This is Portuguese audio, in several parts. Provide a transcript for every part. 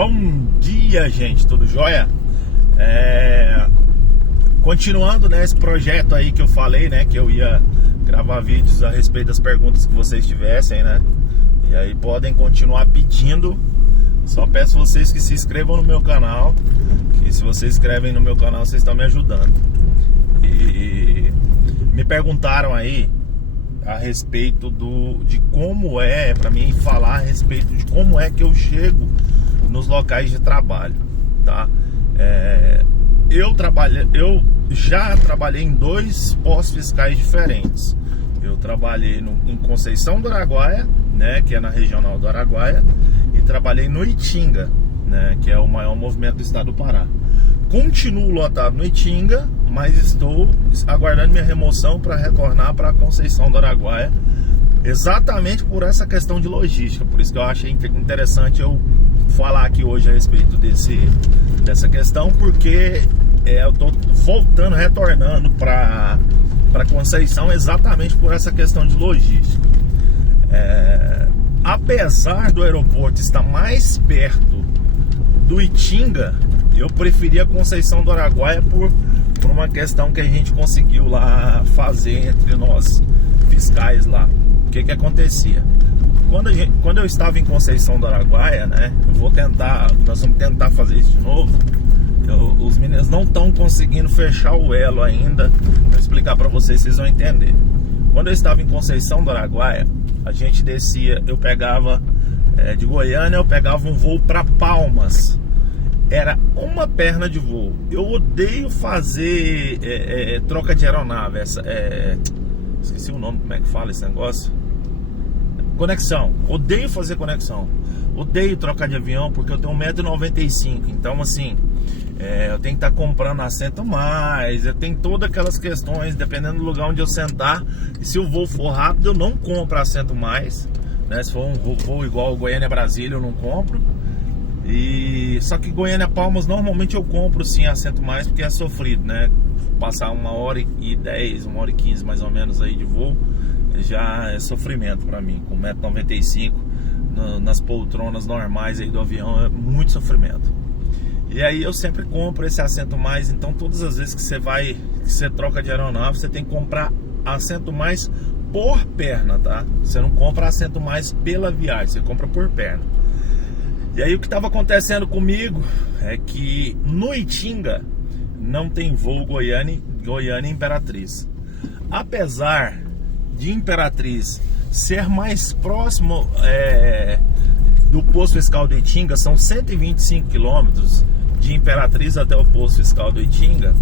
Bom dia, gente, tudo jóia? Continuando, né, esse projeto aí que eu falei, né, que eu ia gravar vídeos a respeito das perguntas que vocês tivessem, né? E aí podem continuar pedindo. Só peço vocês que se inscrevam no meu canal, que se vocês se inscrevem no meu canal, vocês estão me ajudando. E me perguntaram aí a respeito de como é, para mim falar a respeito de como é que eu chego nos locais de trabalho, tá? Eu já trabalhei em dois postos fiscais diferentes. Eu trabalhei em Conceição do Araguaia, né, que é na regional do Araguaia, e trabalhei no Itinga, né, que é o maior movimento do estado do Pará. Continuo lotado no Itinga, mas estou aguardando minha remoção para retornar para Conceição do Araguaia, exatamente por essa questão de logística. Por isso que eu achei interessante eu falar aqui hoje a respeito dessa questão, porque eu estou retornando para Conceição exatamente por essa questão de logística. Apesar do aeroporto estar mais perto do Itinga, eu preferia Conceição do Araguaia por uma questão que a gente conseguiu lá fazer entre nós fiscais lá. O que acontecia? Quando eu estava em Conceição do Araguaia, né, nós vamos tentar fazer isso de novo. Os meninos não estão conseguindo fechar o elo ainda. Vou explicar para vocês vão entender. Quando eu estava em Conceição do Araguaia, a gente descia, eu pegava de Goiânia, eu pegava um voo para Palmas. Era uma perna de voo. Eu odeio fazer troca de aeronave. Esqueci o nome, como é que fala esse negócio? Conexão. Odeio fazer conexão. Odeio trocar de avião porque eu tenho 1,95 m. Então, assim, eu tenho que estar comprando assento mais. Eu tenho todas aquelas questões, dependendo do lugar onde eu sentar. E se o voo for rápido, eu não compro assento mais, né? Se for um voo igual Goiânia-Brasília, eu não compro. Só que Goiânia-Palmas, normalmente eu compro sim assento mais, porque é sofrido, né? Passar 1h10, 1h15 mais ou menos aí de voo, já é sofrimento pra mim. Com 1,95 m nas poltronas normais aí do avião, é muito sofrimento. E aí eu sempre compro esse assento mais. Então todas as vezes que você troca de aeronave, você tem que comprar assento mais por perna, tá? Você não compra assento mais pela viagem, você compra por perna. E aí o que estava acontecendo comigo é que no Itinga não tem voo Goiânia e Imperatriz. Apesar de Imperatriz ser mais próximo do posto fiscal do Itinga, são 125 quilômetros de Imperatriz até o posto fiscal do Itinga,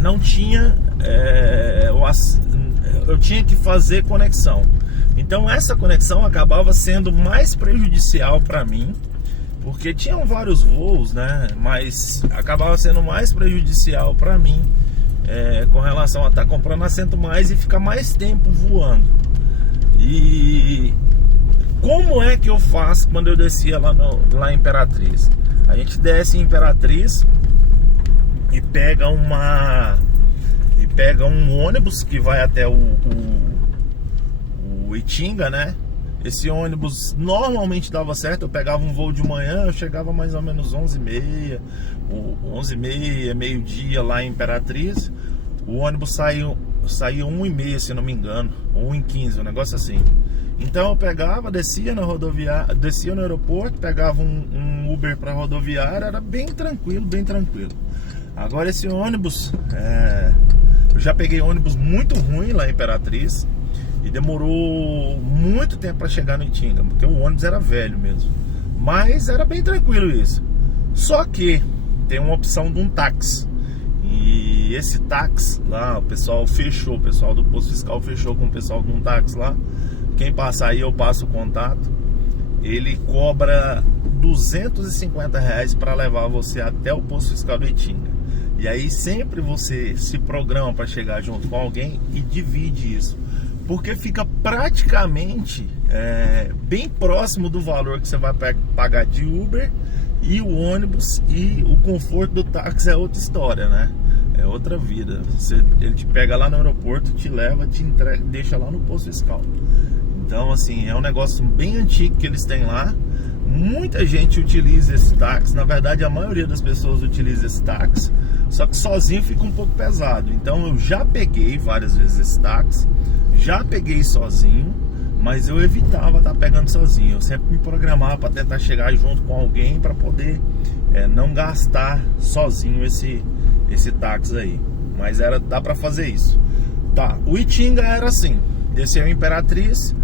não tinha, eu tinha que fazer conexão. Então essa conexão acabava sendo mais prejudicial para mim, porque tinham vários voos, né? Mas acabava sendo mais prejudicial para mim com relação a estar comprando assento mais e ficar mais tempo voando. E como é que eu faço quando eu descia lá em Imperatriz? A gente desce em Imperatriz e pega um ônibus que vai até o Itinga, né? Esse ônibus normalmente dava certo. Eu pegava um voo de manhã, eu chegava mais ou menos 11h30, 11h30, meio-dia lá em Imperatriz. O ônibus saía 1h30, se não me engano, ou 1h15, um negócio assim. Então eu pegava, descia no aeroporto, pegava um Uber para rodoviária, era bem tranquilo, bem tranquilo. Agora esse ônibus, eu já peguei ônibus muito ruim lá em Imperatriz e demorou muito tempo para chegar no Itinga, porque o ônibus era velho mesmo. Mas era bem tranquilo isso. Só que tem uma opção de um táxi. E esse táxi lá, o pessoal do posto fiscal fechou com o pessoal de um táxi lá. Quem passar aí eu passo o contato. Ele cobra R$250 para levar você até o posto fiscal do Itinga. E aí sempre você se programa para chegar junto com alguém e divide isso, porque fica praticamente bem próximo do valor que você vai pagar de Uber e o ônibus, e o conforto do táxi é outra história, né? É outra vida. Ele te pega lá no aeroporto, te leva, te entrega, deixa lá no posto fiscal. Então, assim, é um negócio bem antigo que eles têm lá. Muita gente utiliza esse táxi, na verdade a maioria das pessoas utiliza esse táxi, só que sozinho fica um pouco pesado. Então eu já peguei várias vezes esse táxi, já peguei sozinho, mas eu evitava estar pegando sozinho. Eu sempre me programava para tentar chegar junto com alguém para poder não gastar sozinho esse táxi aí. Mas dá para fazer isso. Tá, o Itinga era assim, desceu em Imperatriz.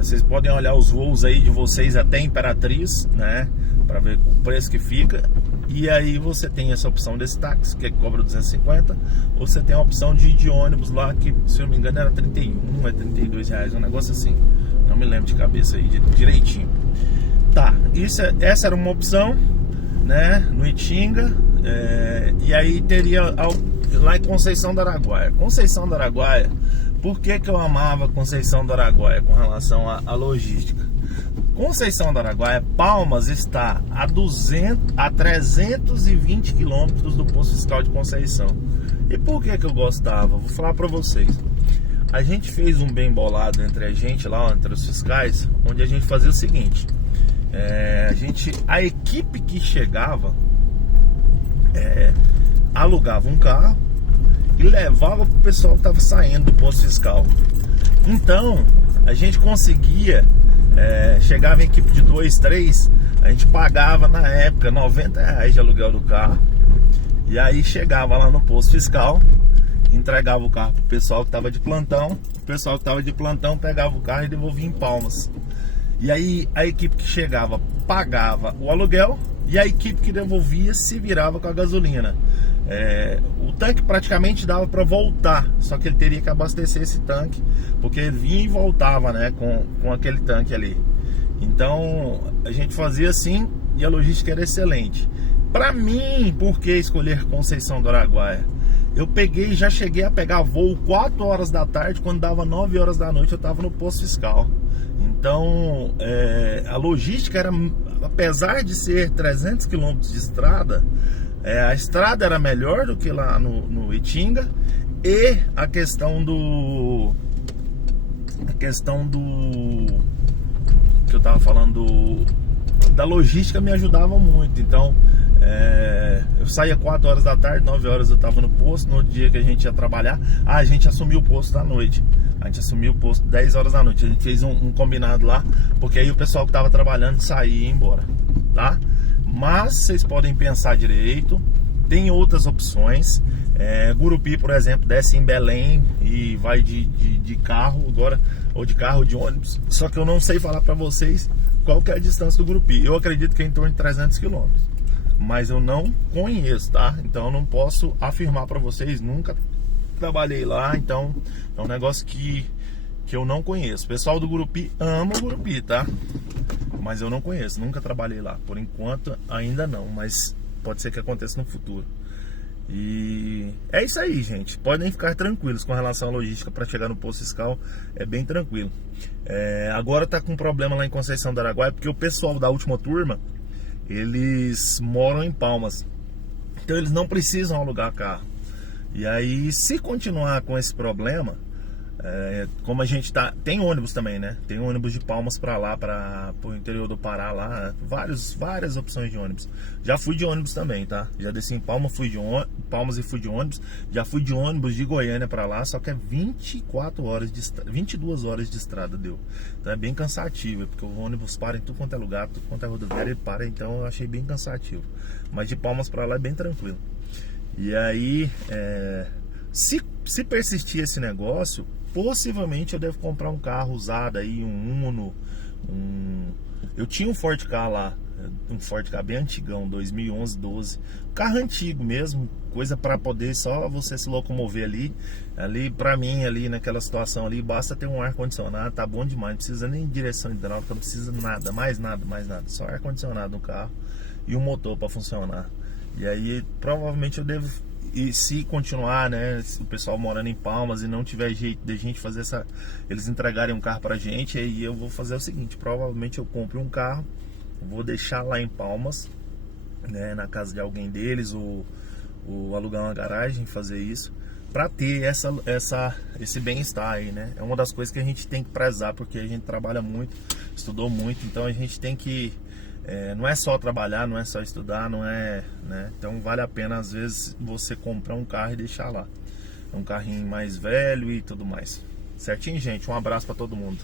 Vocês podem olhar os voos aí de vocês até Imperatriz, né, para ver o preço que fica. E aí você tem essa opção desse táxi, que cobra 250, ou você tem a opção de ir de ônibus lá, que se eu não me engano era 31, é 32 reais, um negócio assim. Não me lembro de cabeça aí direitinho. Tá, essa era uma opção, né, no Itinga. E aí teria lá em Conceição do Araguaia. Conceição do Araguaia, por que eu amava Conceição do Araguaia com relação à logística? Conceição do Araguaia, Palmas está a 320 quilômetros do posto fiscal de Conceição. E por que eu gostava? Vou falar para vocês. A gente fez um bem bolado entre a gente lá, entre os fiscais, onde a gente fazia o seguinte: a equipe que chegava alugava um carro e levava pro pessoal que estava saindo do posto fiscal. Então a gente conseguia, chegava em equipe de 2, 3, a gente pagava na época 90 reais de aluguel do carro, e aí chegava lá no posto fiscal, entregava o carro pro pessoal que estava de plantão, o pessoal que estava de plantão pegava o carro e devolvia em Palmas. E aí a equipe que chegava pagava o aluguel, e a equipe que devolvia se virava com a gasolina. O tanque praticamente dava para voltar, só que ele teria que abastecer esse tanque, porque ele vinha e voltava, né, com aquele tanque ali. Então a gente fazia assim, e a logística era excelente. Para mim, por que escolher Conceição do Araguaia? Eu já cheguei a pegar voo 4 horas da tarde, quando dava 9 horas da noite eu estava no posto fiscal. Então a logística era, apesar de ser 300 km de estrada, a estrada era melhor do que lá no Itinga, e a questão do que eu tava falando da logística me ajudava muito. Então eu saía 4 horas da tarde, 9 horas eu tava no posto. No dia que a gente ia trabalhar, a gente assumiu o posto à noite. A gente assumiu o posto 10 horas da noite. A gente fez um combinado lá, porque aí o pessoal que tava trabalhando saía e ia embora, tá? Mas vocês podem pensar direito, tem outras opções. Gurupi, por exemplo, desce em Belém e vai de carro agora, ou de carro ou de ônibus. Só que eu não sei falar para vocês qual que é a distância do Gurupi. Eu acredito que é em torno de 300 km, mas eu não conheço, tá? Então eu não posso afirmar para vocês, nunca trabalhei lá, então é um negócio que eu não conheço. O pessoal do Gurupi ama o Gurupi, tá? Mas eu não conheço, nunca trabalhei lá. Por enquanto ainda não, mas pode ser que aconteça no futuro. E é isso aí, gente. Podem ficar tranquilos com relação à logística para chegar no posto fiscal, é bem tranquilo. Agora tá com problema lá em Conceição do Araguaia, porque o pessoal da última turma, eles moram em Palmas, então eles não precisam alugar carro. E aí, se continuar com esse problema, como a gente tem ônibus também, né? Tem ônibus de Palmas para lá, para o interior do Pará lá, várias opções de ônibus. Já fui de ônibus também, tá? Já desci em Palmas, Palmas e fui de ônibus. Já fui de ônibus de Goiânia para lá, só que é 22 horas de estrada deu. Então é bem cansativo, porque o ônibus para em tudo quanto é lugar, tudo quanto é rodoviária, ele para, então eu achei bem cansativo. Mas de Palmas para lá é bem tranquilo. E aí, se persistir esse negócio, possivelmente eu devo comprar um carro usado aí, um Uno. Eu tinha um Ford Ka lá, um Ford Ka bem antigão, 2011, 12. Carro antigo mesmo, coisa para poder só você se locomover ali. Ali para mim, ali naquela situação ali, basta ter um ar-condicionado, tá bom demais. Não precisa nem de direção hidráulica, não precisa nada, mais nada. Só ar-condicionado no carro e um motor para funcionar. E aí provavelmente eu devo, e se continuar, né, se o pessoal morando em Palmas e não tiver jeito de a gente fazer eles entregarem um carro pra gente, aí eu vou fazer o seguinte: provavelmente eu compro um carro, vou deixar lá em Palmas, né, na casa de alguém deles, ou alugar uma garagem, fazer isso, pra ter esse bem-estar aí, né? É uma das coisas que a gente tem que prezar, porque a gente trabalha muito, estudou muito, então a gente tem que Não é só trabalhar, não é só estudar, não é, né? Então vale a pena às vezes você comprar um carro e deixar lá. Um carrinho mais velho e tudo mais. Certinho, gente? Um abraço para todo mundo.